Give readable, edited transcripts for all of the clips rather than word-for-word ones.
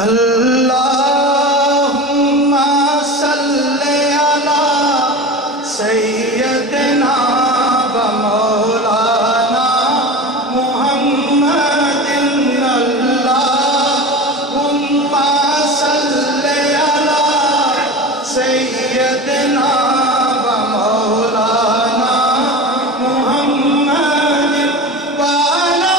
اللہم صلی علی سیدنا و مولانا محمد اللہم صلی علی سیدنا و مولانا محمد وعلی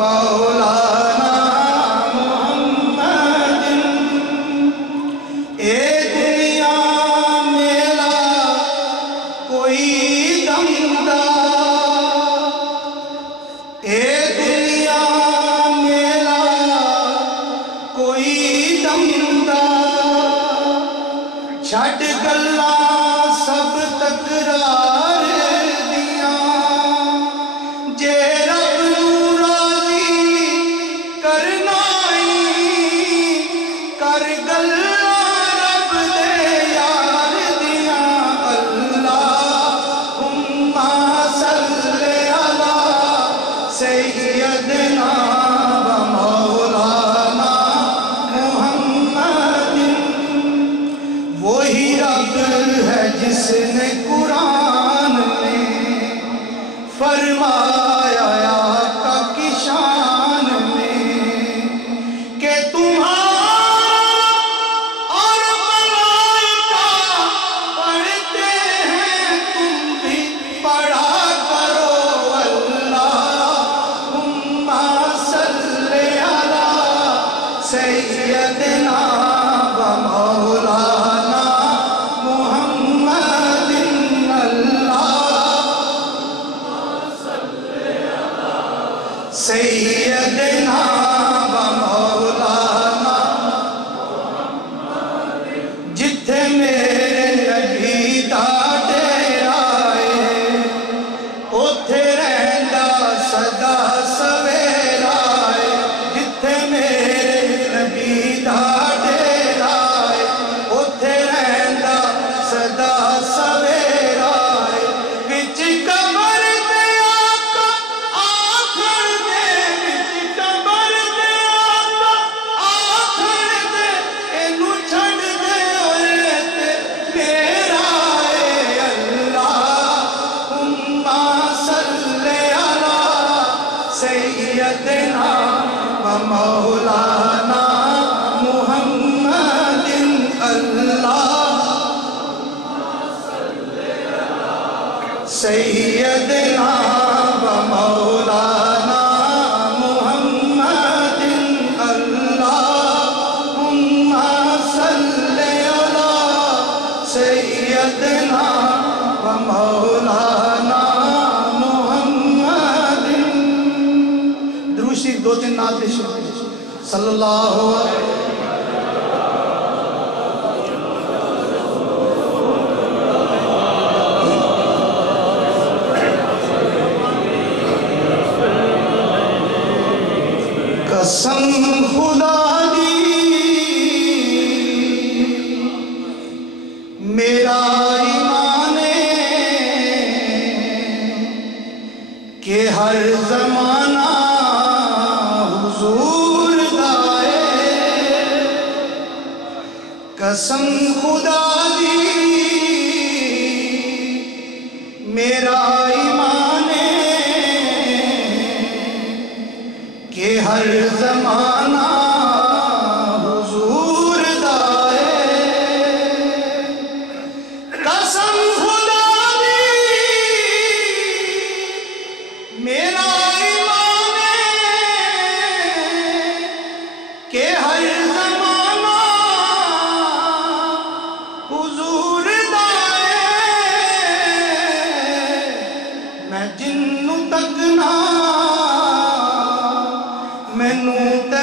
مولانا محمد اے دنیا میلا کوئی دمدا اے دنیا میلا کوئی دمدا چھٹ گلا سب تکرار دیاں جے سیدنا و مولانا محمد وہی رب ہے جس نے قرآن میں فرمایا آقا کی شان میں کہ تمہارا اور ملائکہ پڑھتے ہیں تم بھی پڑھا کرو سیدنا و مولانا محمد سیدنا و مولانا جتھے میرے نبی دا ڈیرا ہے اوتھے رہندا سدا سویرا ہے جتھے میرے نبی دا ڈیرا ہے اوتھے رہندا سدا سویرا ہے وچ قبر دے آقا آکھن دے وچ قبر دے آقا آکھن دے اینو چھڈ دے اوئے تے میرا اے اللہم صلی علی سیدنا و مولانا محمد سیدنا و مولانا محمد اللہم صلی علی سیدنا و مولانا محمد درود شریف دو تین نعت پیش صلی اللہ علیہ قسم خدا دی میرا ایمان کہ ہر زمانہ حضور دائے قسم خدا دی میرا ایمان کہ ہر زمانہ حضور دائے قسم خدا دی میرا ایمان کہ ہر زمانہ حضور دائے میں جنوں تک نہ مینوں تے